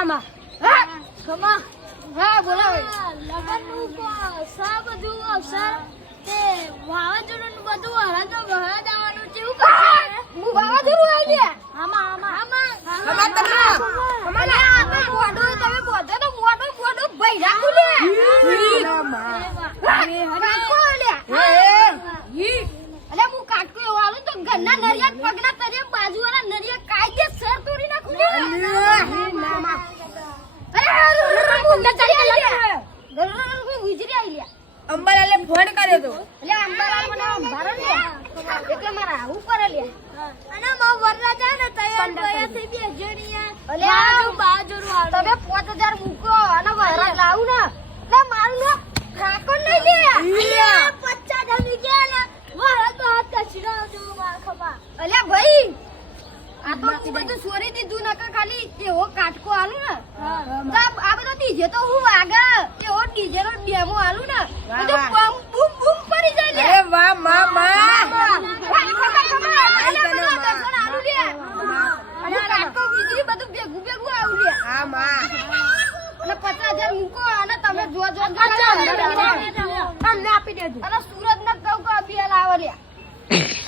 આમાં હા ખમા હા બોલો લગનનું સા બધું અવસર તે વાવાઝોડું બધું હરાજો ઘરે જવાનું કેવું કરશે હું વાવાઝોડું આવી લે આમાં ખમા તમે ખમા આ તો મોઢો તમે બોધો તો મોઢો ભાઈ રાખો લે કાકો લે અલે હું કાટકો એવો આલું તો ઘરના નરિયા પગના તરે બાજુવાળા નરિયા કાયદેસર તોડી નાખું લે અરે મુંડા ચાલી લે વિજરી આવી લે અંબાલાલે ફોન કર્યો તો એટલે અંબાલાલ મને ભારો લે એટલે મારા ઉપર લે અને મા વરરાજા ને તૈયાર થયા થઈ બે જણીયા અલે આ બાજુનું આડું તમે 5000 મૂકો અને વરરાજ લાવું ને એટલે મારું ને ખાકો નહીં લે 50 જણી ગયા વરરાજ તો હાથ કચરા જો માર ખમા અલે ભાઈ આ તો હું બધું સોરી દીધું નકર ખાલી એવો કાટકો આલું ને તો આ બધો ડીજે તો હું વાગે એવો ડીજે નો ડેમો આલું ને બધું બમ બૂમ બૂમ પડી જાય લે અરે વાહ માં માં હા માં અને 50,000 મૂકો અને તમે જો તમને આપી દેજો અને સુરત ના કહું કે અભિયાન આવે લ્યા